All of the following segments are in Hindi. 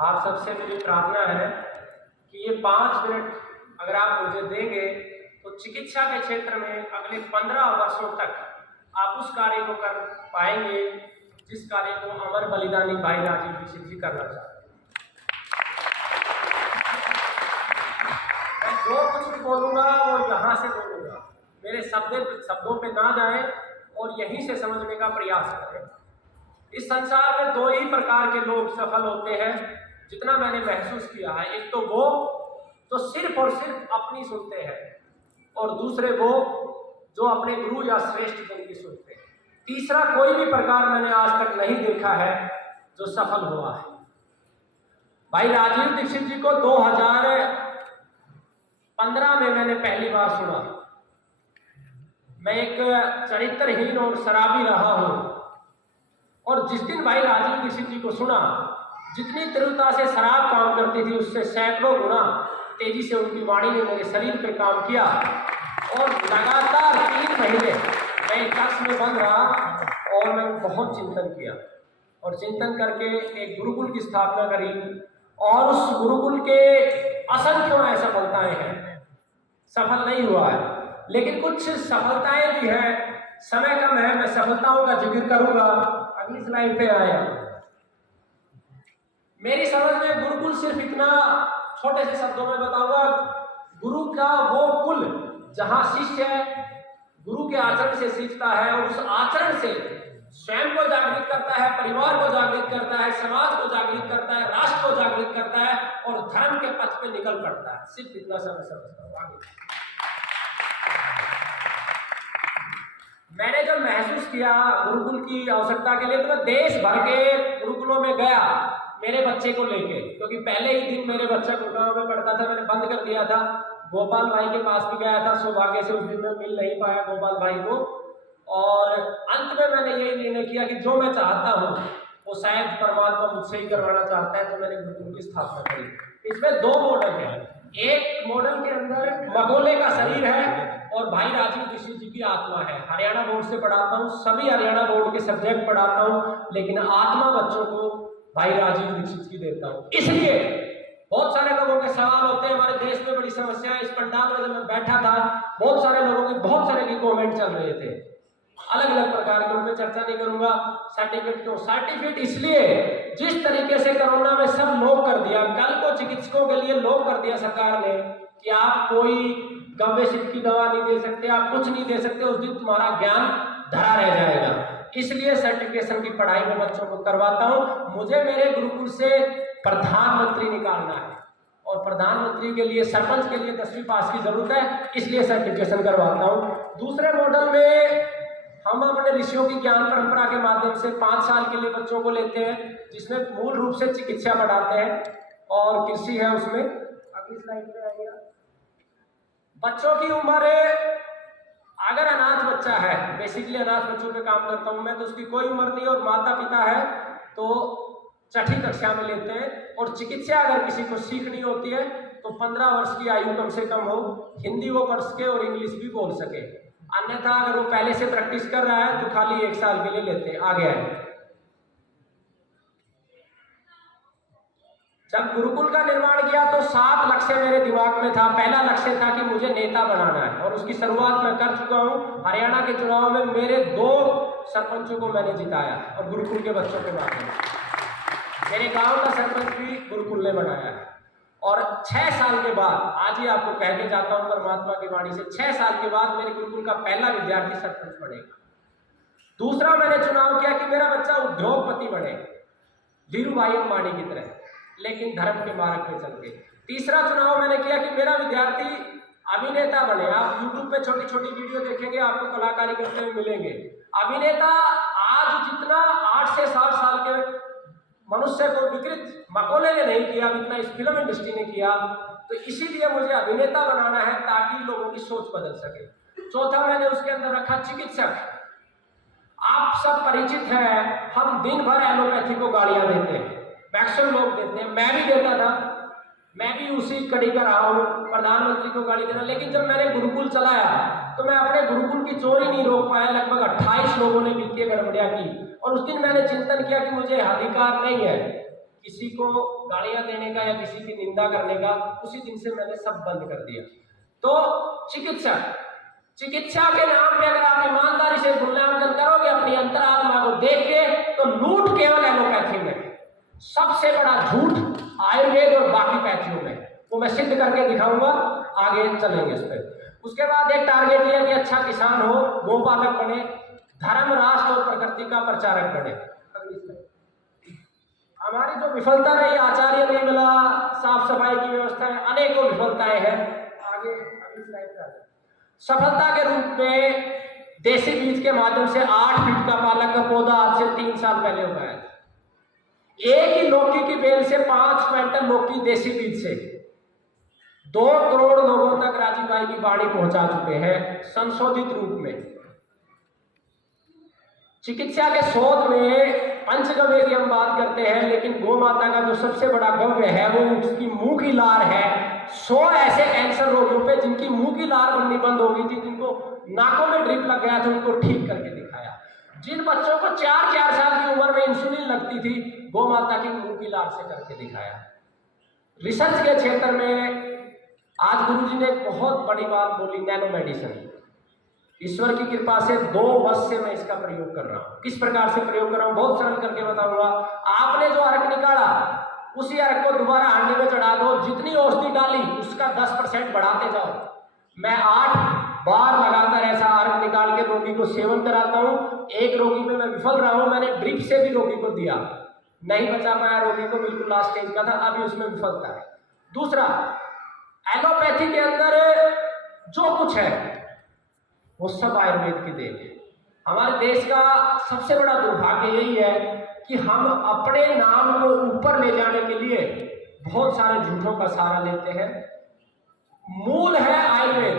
आप सबसे मेरी प्रार्थना है कि ये 5 मिनट अगर आप मुझे देंगे तो चिकित्सा के क्षेत्र में अगले 15 वर्षों तक आप उस कार्य को कर पाएंगे जिस कार्य को अमर बलिदानी भाई राजीव दीक्षित जी करना चाहते हैं। मैं जो कुछ भी बोलूँगा वो यहाँ से बोलूँगा, मेरे शब्दों पे ना जाए और यहीं से समझने का प्रयास करें। इस संसार में 2 ही प्रकार के लोग सफल होते हैं जितना मैंने महसूस किया है। एक तो वो जो सिर्फ और सिर्फ अपनी सुनते हैं और दूसरे वो जो अपने गुरु या श्रेष्ठ जन की सुनते हैं। तीसरा कोई भी प्रकार मैंने आज तक नहीं देखा है जो सफल हुआ है। भाई राजीव दीक्षित जी को 2015 में मैंने पहली बार सुना। मैं एक चरित्रहीन और शराबी रहा हूं और जिस दिन भाई राजीव दीक्षित जी को सुना, जितनी तीव्रता से शराब काम करती थी उससे सैकड़ों गुना तेजी से उनकी वाणी ने मेरे शरीर पे काम किया और लगातार 3 महीने मैं कक्ष में बंद रहा और मैंने बहुत चिंतन किया और चिंतन करके एक गुरुकुल की स्थापना करी और उस गुरुकुल के असंख्यों सफलताएं हैं। सफल नहीं हुआ है लेकिन कुछ सफलताएं भी हैं। समय कम है, मैं सफलताओं का जिक्र करूंगा। अगली स्लाइड पे आया। मेरी समझ में गुरुकुल सिर्फ इतना, छोटे से शब्दों में बताऊंगा, गुरु का वो कुल जहां शिष्य गुरु के आचरण से सीखता है और उस आचरण से स्वयं को जागृत करता है, परिवार को जागृत करता है, समाज को जागृत करता है, राष्ट्र को जागृत करता है और धर्म के पथ पे निकल पड़ता है। सिर्फ इतना समय समझता हूं। आगे मैंने जब महसूस किया गुरुकुल की आवश्यकता के लिए तो मैं देश भर के गुरुकुलों में गया मेरे बच्चे को लेके, क्योंकि पहले ही दिन मेरे बच्चा गुड़गांव में पढ़ता था, मैंने बंद कर दिया था। गोपाल भाई के पास भी गया था, सौभाग्य से उस दिन में मिल नहीं पाया गोपाल भाई को और अंत में मैंने यही निर्णय किया कि जो मैं चाहता हूँ वो शायद परमात्मा मुझसे ही करवाना चाहता है, तो मैंने गुरुकुल की स्थापना करी। इसमें 2 मॉडल हैं। एक मॉडल के अंदर मगोले का शरीर है और भाई राजीव दीक्षित जी की आत्मा है। हरियाणा बोर्ड से पढ़ाता हूँ, सभी हरियाणा बोर्ड के सब्जेक्ट पढ़ाता हूँ, लेकिन आत्मा बच्चों को भाई राजीव दीक्षित की देता हूँ। इसलिए बहुत सारे लोगों के सवाल होते हैं। हमारे देश में बड़ी समस्या है। इस पंडाल में जब मैं बैठा था बहुत सारे लोगों के बहुत सारे की कमेंट चल रहे थे अलग अलग प्रकार के, उन पर चर्चा नहीं करूंगा। सर्टिफिकेट क्यों? सर्टिफिकेट इसलिए जिस तरीके से कोरोना में सब लोग कर दिया, कल को चिकित्सकों के लिए लोग कर दिया सरकार ने कि आप कोई गव्यसिद्ध की दवा नहीं दे सकते, आप कुछ नहीं दे सकते, उस दिन तुम्हारा ज्ञान धरा रह जाएगा। इसलिए सर्टिफिकेशन की पढ़ाई में बच्चों को करवाता हूं। मुझे मेरे गुरुकुल से प्रधानमंत्री निकालना है और प्रधानमंत्री के लिए, सरपंच के लिए 10वीं पास की जरूरत है, इसलिए सर्टिफिकेशन करवाता हूं। दूसरे मॉडल में हम अपने ऋषियों की ज्ञान परंपरा के माध्यम से 5 साल के लिए बच्चों को लेते हैं, जिसमें मूल रूप से चिकित्सा पढ़ाते हैं और कृषि है उसमें। अगली स्लाइड पे आइएगा। बच्चों की उम्र अगर अनाथ बच्चा है, बेसिकली अनाथ बच्चों पे काम करता हूं मैं, तो उसकी कोई उम्र नहीं और माता पिता है तो 6ठी कक्षा में लेते हैं। और चिकित्सा अगर किसी को सीखनी होती है तो 15 वर्ष की आयु कम से कम हो, हिंदी वो पढ़ सके और इंग्लिश भी बोल सके। अन्यथा अगर वो पहले से प्रैक्टिस कर रहा है तो खाली 1 साल के लिए लेते हैं। आगे आए। जब गुरुकुल का निर्माण किया तो 7 लक्ष्य मेरे दिमाग में था। पहला लक्ष्य था कि मुझे नेता बनाना है और उसकी शुरुआत मैं कर चुका हूं। हरियाणा के चुनाव में मेरे 2 सरपंचों को मैंने जिताया और गुरुकुल के बच्चों के माध्यम से। मेरे गांव का सरपंच भी गुरुकुल ने बनाया है और 6 साल के बाद, आज ही आपको कह के जाता हूं परमात्मा की वाणी से, 6 साल के बाद मेरे गुरुकुल का पहला विद्यार्थी सरपंच बनेगा। दूसरा मैंने चुनाव किया कि मेरा बच्चा उद्योगपति बने, धीरू भाई अंबानी की तरह, लेकिन धर्म के मार्ग पे चल के। तीसरा चुनाव मैंने किया कि मेरा विद्यार्थी अभिनेता बने। आप YouTube पे छोटी छोटी वीडियो देखेंगे, आपको कलाकारी करते हुए मिलेंगे। अभिनेता आज जितना 8 से 7 साल के मनुष्य को विकृत मकोले ने नहीं किया, जितना इस फिल्म इंडस्ट्री ने किया, तो इसीलिए मुझे अभिनेता बनाना है ताकि लोगों की सोच बदल सके। चौथा मैंने उसके अंदर रखा चिकित्सक। आप सब परिचित हैं, हम दिन भर एलोपैथी को गालियां देते हैं, वैक्सीन लोग देते हैं, मैं भी देता था, मैं भी उसी कड़ी का रहा हूँ, प्रधानमंत्री को गाली देना। लेकिन जब मैंने गुरुकुल चलाया तो मैं अपने गुरुकुल की चोरी नहीं रोक पाया। लगभग 28 लोगों ने वित्तीय गड़बड़ियां की और उस दिन मैंने चिंतन किया कि मुझे अधिकार नहीं है किसी को गालियां देने का या किसी की निंदा करने का, उसी दिन से मैंने सब बंद कर दिया। तो चिकित्सा के नाम पे अगर आप ईमानदारी से मूल्यांकन करोगे अपनी अंतरात्मा को देख के, तो लूट केवल एलोपैथी में, सबसे बड़ा झूठ आयुर्वेद और बाकी पैथियों में, वो मैं सिद्ध करके दिखाऊंगा, आगे चलेंगे इस पर। उसके बाद एक टारगेट लिया कि अच्छा किसान हो, गोपालक बने, धर्म, राष्ट्र और प्रकृति का प्रचारक बने। हमारी जो विफलता रही, आचार्य नहीं मिला, साफ सफाई की व्यवस्था में अनेकों विफलताएं हैं। आगे अगली स्लाइड पर सफलता के रूप में देसी बीज के माध्यम से 8 फीट का पालक का पौधा आज से 3 साल पहले उगाया। एक ही लौकी की बेल से 5 क्विंटल लौकी देसी बीज से 2 करोड़ लोगों तक राजीव भाई की वाणी पहुंचा चुके हैं संशोधित रूप में। चिकित्सा के शोध में पंचगव्य की हम बात करते हैं, लेकिन गौ माता का जो सबसे बड़ा गव्य है वो उसकी मुंह की लार है। 100 ऐसे कैंसर रोगियों पे जिनकी मुंह की लार बननी बंद हो गई थी, जिनको नाकों में ड्रिप लग गया था, उनको ठीक करके दिखाया। जिन बच्चों को 4-4 साल की उम्र में इंसुलिन लगती थी, गौ माता की मुंह की लार से करके दिखाया। रिसर्च के क्षेत्र में आज गुरुजी ने एक बहुत बड़ी बात बोली, नैनो मेडिसिन। ईश्वर की कृपा से 2 वर्ष से मैं इसका प्रयोग कर रहा हूं। किस प्रकार से प्रयोग कर रहा हूं, बहुत सरल करके बताऊंगा। आपने जो अर्क निकाला, उसी अर्क को दोबारा हांडी में चढ़ा दो, जितनी औषधि डाली उसका 10% बढ़ाते जाओ। मैं 8 बार लगातार ऐसा अर्क निकाल के रोगी को सेवन कराता हूं। एक रोगी में मैं विफल रहा हूं, मैंने ड्रिप से भी रोगी को दिया, नहीं बचा पाया रोगी को, बिल्कुल लास्ट स्टेज का था, अभी उसमें विफलता है। दूसरा, एलोपैथी के अंदर जो कुछ है वो सब आयुर्वेद की देन है। हमारे देश का सबसे बड़ा दुर्भाग्य यही है कि हम अपने नाम को ऊपर ले जाने के लिए बहुत सारे झूठों का सहारा लेते हैं। मूल है आयुर्वेद।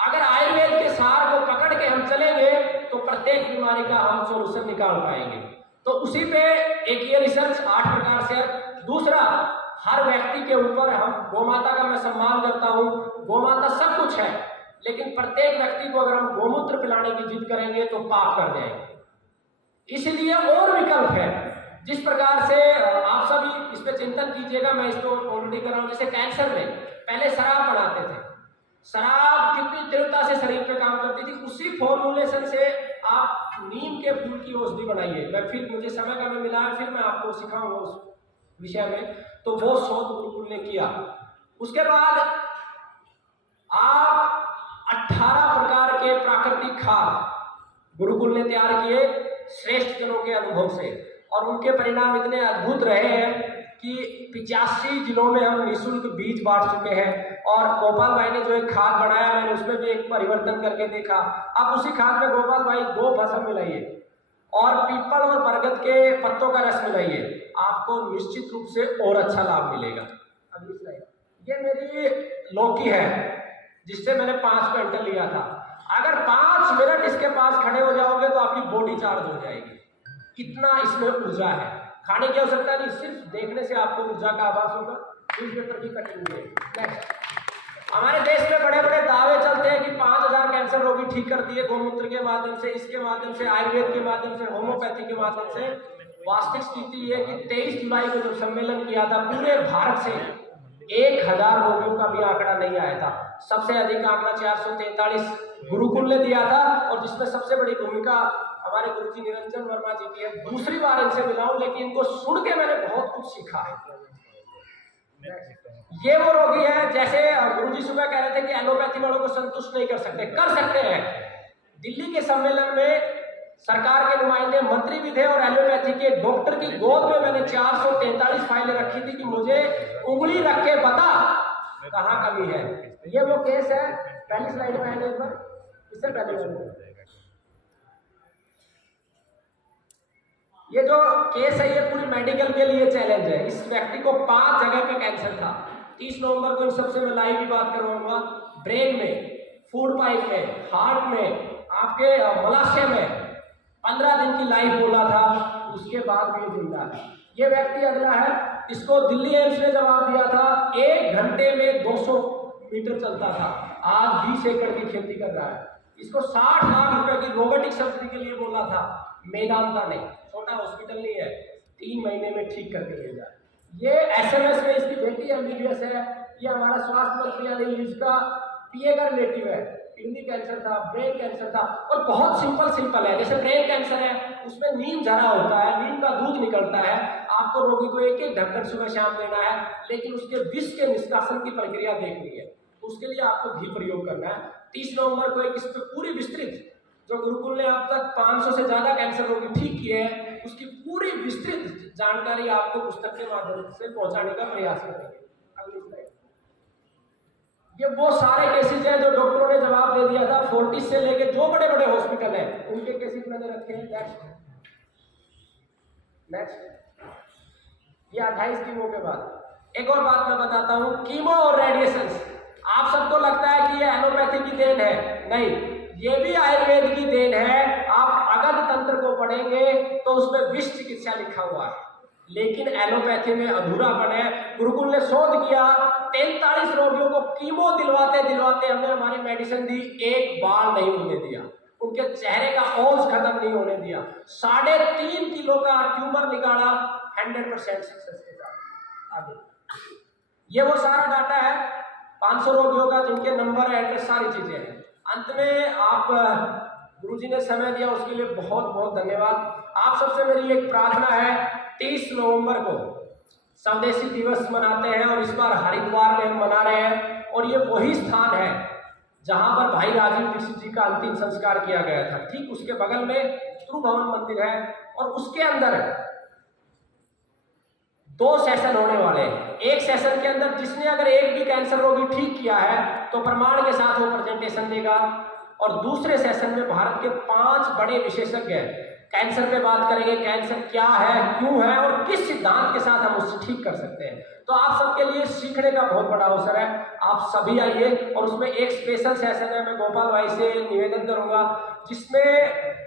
अगर आयुर्वेद के सार को पकड़ के हम चलेंगे तो प्रत्येक बीमारी का हम सॉल्यूशन निकाल पाएंगे। तो उसी पे एक ये रिसर्च 8 प्रकार से। दूसरा, हर व्यक्ति के ऊपर हम गौमाता का मैं सम्मान करता हूँ। गौमाता सब कुछ है, लेकिन प्रत्येक व्यक्ति को अगर हम गोमूत्र पिलाने की जिद करेंगे तो पाप कर जाएंगे। इसलिए और विकल्प है। जिस प्रकार से आप सभी इस पे चिंतन कीजिएगा, मैं इसको ऑलरेडी कर रहा हूं। जैसे कैंसर में पहले शराब बनाते थे, शराब कितनी तीव्रता से शरीर पे काम करती थी, उसी फॉर्मुलेशन से आप नीम के फूल की औषधि बनाइए। मैं फिर मुझे समय का मिला है, फिर मैं आपको सिखाऊंगा उस विषय में। तो वो शोध गुरुकुल ने किया। उसके बाद आप 18 प्रकार के प्राकृतिक खाद गुरुकुल ने तैयार किए श्रेष्ठ जनों के अनुभव से, और उनके परिणाम इतने अद्भुत रहे हैं कि 85 जिलों में हम निःशुल्क बीज बांट चुके हैं। और गोपाल भाई ने जो एक खाद बनाया, मैंने उसमें भी एक परिवर्तन करके देखा। अब उसी खाद में गोपाल भाई गो भस्म मिलाइए और पीपल और बरगद के पत्तों का रस मिलाइए, आपको निश्चित रूप से और अच्छा लाभ मिलेगा। अगली स्लाइड। ये मेरी लौकी है जिससे मैंने 5 क्विंटल लिया था। अगर 5 मिनट इसके पास खड़े हो जाओगे तो आपकी बॉडी चार्ज हो जाएगी। इतना इसमें ऊर्जा है, खाने की आवश्यकता नहीं, सिर्फ देखने से आपको ऊर्जा का आभास होगा। न्यूज़पेपर की कटिंग है। नेक्स्ट, हमारे देश में बड़े बड़े दावे चलते हैं कि 5000 कैंसर रोगी ठीक कर दिए गोमूत्र के माध्यम से, इसके माध्यम से, आयुर्वेद के माध्यम से, होम्योपैथी के माध्यम से। वास्तविक स्थिति ये कि 23 जुलाई को जब सम्मेलन किया था, पूरे भारत से 1000 रोगियों का भी आंकड़ा नहीं आया था। सबसे अधिक आंकड़ा 443 गुरुकुल ने दिया था, और जिसमें सबसे बड़ी भूमिका हमारे गुरुजी निरंजन वर्मा जी की है। दूसरी बार इनसे मिला हूं, लेकिन इनको सुन के मैंने बहुत कुछ सीखा है। ये वो रोगी है, जैसे गुरुजी सुबह कह रहे थे कि एलोपैथी वालों को संतुष्ट नहीं कर सकते, कर सकते हैं। दिल्ली के सम्मेलन में सरकार के नुमाइंदे मंत्री भी थे, और एलोपैथी के डॉक्टर की गोद में मैंने 443 फाइलें रखी थी कि मुझे उंगली रख के बता कहाँ कमी है। ये वो केस है। पहली स्लाइड में है, एक बार इससे पहले ये जो केस है, ये पूरी मेडिकल के लिए चैलेंज है। इस व्यक्ति को 5 जगह पे कैंसर था। 30 नवंबर को इन सबसे मैं लाइव भी बात करवाऊंगा। ब्रेन में, फूड पाइप में, हार्ट में, आपके मलाशय में 15 दिन की लाइफ बोला था, उसके बाद भी जिंदा है। ये व्यक्ति अगला है, इसको दिल्ली एम्स ने जवाब दिया था 1 घंटे में 200 मीटर चलता था, आज 20 एकड़ की खेती कर रहा है। इसको 60 लाख रुपए की रोबोटिक सर्जरी के लिए बोला था, मेदांता नहीं, छोटा हॉस्पिटल नहीं है, 3 महीने में ठीक करके भेजा। ये SMS में इसकी बेटी MBBS है, ये हमारा स्वास्थ्य मंत्री अनिल विज का PA का रिलेटिव है। किडनी कैंसर था, ब्रेन कैंसर था, और बहुत सिंपल है। जैसे ब्रेन कैंसर है, उसमें नीम झरा होता है, नीम का दूध निकलता है, आपको रोगी को एक ढक्कन सुबह शाम देना है, लेकिन उसके विष के निष्कासन की प्रक्रिया देखनी है, उसके लिए आपको घी प्रयोग करना है। 30 नवंबर को एक इस पर पूरी विस्तृत, जो गुरुकुल ने अब तक 500 से ज्यादा कैंसर रोगी ठीक किए हैं, उसकी पूरी विस्तृत जानकारी आपको पुस्तक के माध्यम से पहुंचाने का प्रयास करेंगे। अगली स्लाइड। ये वो सारे केसेस हैं जो डॉक्टरों ने जवाब दे दिया था। 40 से लेके जो बड़े बड़े हॉस्पिटल हैं उनके केसेस मैंने रखे हैं। नेक्स्ट ये 28 कीमो के बाद एक और बात मैं बताता हूं, कीमो और रेडिएशन। आप सबको लगता है कि ये एलोपैथी की देन है, नहीं, ये भी आयुर्वेद की देन है। आप अगध तंत्र को पढ़ेंगे तो उसमें विष चिकित्सा लिखा हुआ है, लेकिन एलोपैथी में अधूरापन है। गुरुकुल ने शोध किया, 43 रोगियों को कीमो दिलवाते दिलवाते हमने हमारी मेडिसिन दी, एक बाल नहीं होने दिया, उनके चेहरे का ओज खत्म नहीं होने दिया, 3.5 किलो का ट्यूमर निकाला 100% सक्सेस के साथ। आगे ये वो सारा डाटा है 500 रोगियों का, जिनके नंबर, एड्रेस, सारी चीजें हैं। अंत में आप गुरुजी ने समय दिया उसके लिए बहुत बहुत धन्यवाद। आप सबसे मेरी एक प्रार्थना है, 30 नवंबर को स्वदेशी दिवस मनाते हैं और इस बार हरिद्वार में हम मना रहे हैं, और ये वही स्थान है जहां पर भाई राजीव दीक्षित जी का अंतिम संस्कार किया गया था। ठीक उसके बगल में ध्रुव भवन मंदिर है, और उसके अंदर 2 सेशन होने वाले हैं। एक सेशन के अंदर जिसने अगर एक भी कैंसर रोगी ठीक किया है तो प्रमाण के साथ वो प्रेजेंटेशन देगा, और दूसरे सेशन में भारत के 5 बड़े विशेषज्ञ कैंसर पे बात करेंगे, कैंसर क्या है, क्यों है, और किस सिद्धांत के साथ हम उसे ठीक कर सकते हैं। तो आप सबके लिए सीखने का बहुत बड़ा अवसर है, आप सभी आइए। और उसमें एक स्पेशल सेशन है, मैं गोपाल भाई से निवेदन करूंगा, जिसमें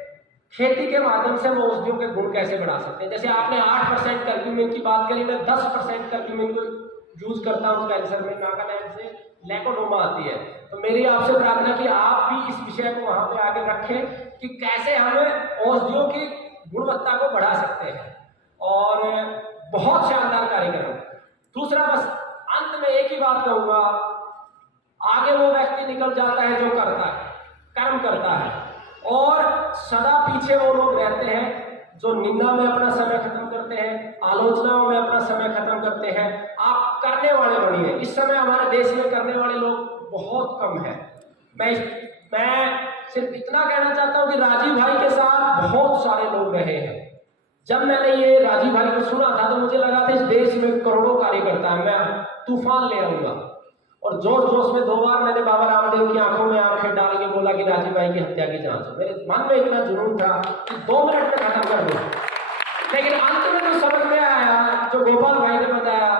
खेती के माध्यम से वो औषधियों के गुण कैसे बढ़ा सकते हैं। जैसे आपने 8% कर्क्यूमिन की बात करी, मैं 10% कर्क्यूमिन को यूज करता हूँ कैंसर में, नागालैंड से लैकोडोमा आती है। तो मेरी आपसे प्रार्थना कि आप भी इस विषय को वहां पे आगे रखें कि कैसे हम औषधियों की गुणवत्ता को बढ़ा सकते हैं, और बहुत शानदार कार्यक्रम। दूसरा, बस अंत में एक ही बात कहूंगा, आगे वो व्यक्ति निकल जाता है जो करता है, कर्म करता है, और सदा पीछे वो लोग रहते हैं जो निंदा में अपना समय खत्म करते हैं, आलोचनाओं में अपना समय खत्म करते हैं। आप करने वाले बनिए। इस समय हमारे देश में करने वाले लोग बहुत कम है। मैं सिर्फ इतना कहना चाहता हूं कि राजीव भाई के साथ बहुत सारे लोग रहे हैं। जब मैंने ये राजीव भाई को सुना था तो मुझे लगा था इस देश में करोड़ों कार्यकर्ता है, मैं तूफान ले आऊंगा। और जोश जोश में 2 बार मैंने बाबा रामदेव की आंखों में आंखें डाल के बोला कि राजीव भाई की हत्या की जांच हो। मेरे मन में इतना जुनून था कि 2 मिनट में खत्म कर दूं, लेकिन अंत में जो समझ में आया, जो गोपाल भाई ने बताया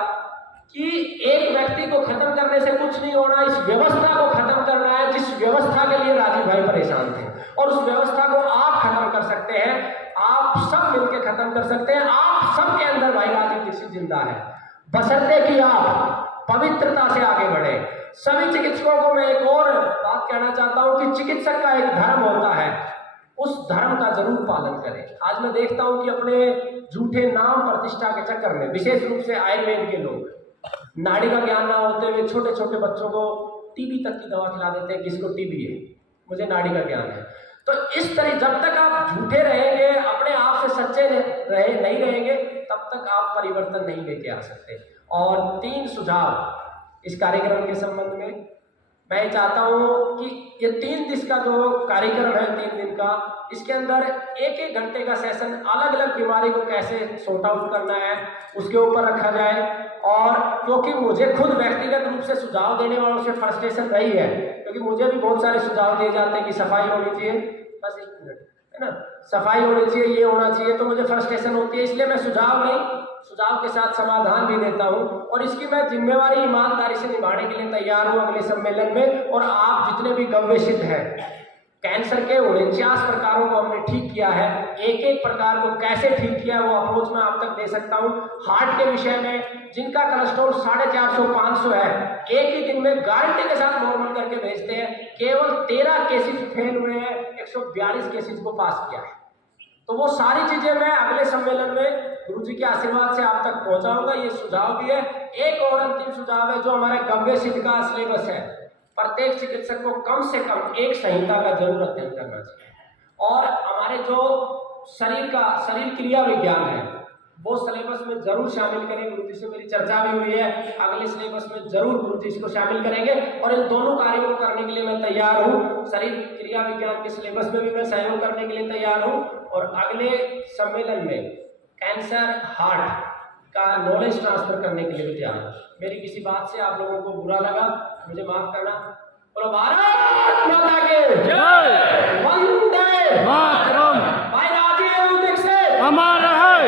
कि एक व्यक्ति को खत्म करने से कुछ नहीं होना, इस व्यवस्था को खत्म करना है, जिस व्यवस्था के लिए राजीव भाई परेशान थे, और उस व्यवस्था को आप खत्म कर सकते हैं। आप सब मिलकर खत्म कर सकते हैं। आप सबके अंदर भाई राजीव दीक्षित जिंदा है, बशर्ते कि आप पवित्रता से आगे बढ़े। सभी चिकित्सकों को मैं एक और बात कहना चाहता हूं कि चिकित्सक का एक धर्म होता है, उस धर्म का जरूर पालन करें। आज मैं देखता हूं कि अपने झूठे नाम प्रतिष्ठा के चक्कर में, विशेष रूप से आयुर्वेद के लोग, नाड़ी का ज्ञान ना होते हुए छोटे छोटे बच्चों को टीबी तक की दवा खिला देते हैं, किसको टीबी है, मुझे नाड़ी का ज्ञान है। तो इस तरह जब तक आप झूठे रहेंगे, अपने आप से सच्चे नहीं रहेंगे, तब तक आप परिवर्तन नहीं लेके आ सकते। और 3 सुझाव इस कार्यक्रम के संबंध में मैं चाहता हूं कि ये 3 दिन का जो कार्यक्रम है, 3 दिन का, इसके अंदर 1-1 घंटे का सेशन अलग अलग बीमारी को कैसे सॉर्ट आउट करना है उसके ऊपर रखा जाए। और क्योंकि मुझे खुद व्यक्तिगत रूप से सुझाव देने वालों से फ्रस्ट्रेशन रही है, क्योंकि मुझे भी बहुत सारे सुझाव दिए जाते हैं कि सफाई होनी चाहिए, बस 1 मिनट, है ना, सफाई होनी चाहिए, ये होना चाहिए, तो मुझे फ्रस्ट्रेशन होती है। इसलिए मैं सुझाव नहीं, सुझाव के साथ समाधान भी देता हूं, और इसकी मैं जिम्मेवारी ईमानदारी से निभाने के लिए तैयार हूं अगले सम्मेलन में। और आप जितने भी गव्य सिद्ध हैं, कैंसर के 49 प्रकारों को हमने ठीक किया है, 1-1 प्रकार को कैसे ठीक किया वो अप्रोच मैं आप तक दे सकता हूं। हार्ट के विषय में जिनका कोलेस्ट्रॉल 450-500 है, एक ही दिन में गारंटी के साथ नॉर्मल करके भेजते हैं। केवल 13 केसेस फेल हुए हैं, 142 केसेस को पास किया है। तो वो सारी चीजें मैं अगले सम्मेलन में गुरुजी के आशीर्वाद से आप तक पहुंचाऊंगा। ये सुझाव भी है। एक और अंतिम सुझाव है, जो हमारे गव्य सिद्ध का सिलेबस है, प्रत्येक चिकित्सक को कम से कम एक संहिता का जरूर अध्ययन करना चाहिए। और हमारे जो शरीर क्रिया विज्ञान है वो सिलेबस में जरूर शामिल करें। गुरुजी से मेरी चर्चा भी हुई है, अगले सिलेबस में जरूर गुरुजी इसको शामिल करेंगे और इन दोनों कार्यों को करने के लिए मैं तैयार हूँ। शरीर क्रिया विज्ञान के सिलेबस में भी मैं सहयोग करने के लिए तैयार हूँ और अगले सम्मेलन में कैंसर हार्ट का नॉलेज ट्रांसफर करने के लिए भी तैयार हूँ। मेरी किसी बात से आप लोगों को बुरा लगा, मुझे माफ करना। बोलो भारत माता की जय, वंदे मातरम। भाई राजीव दीक्षित अमर है,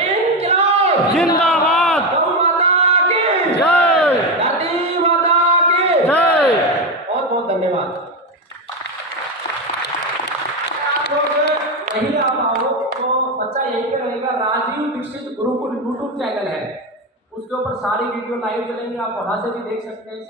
इंकलाब जिंदाबाद, गौ माता की जय, धरती माता की जय। बहुत बहुत धन्यवाद। आप लोग नहीं आ पाओ तो बच्चा यहीं पे रहेगा। राजीव दीक्षित गुरुकुल यूट्यूब चैनल है, उसके ऊपर सारी वीडियो लाइव चलेंगे, आप वहां से भी देख सकते हैं।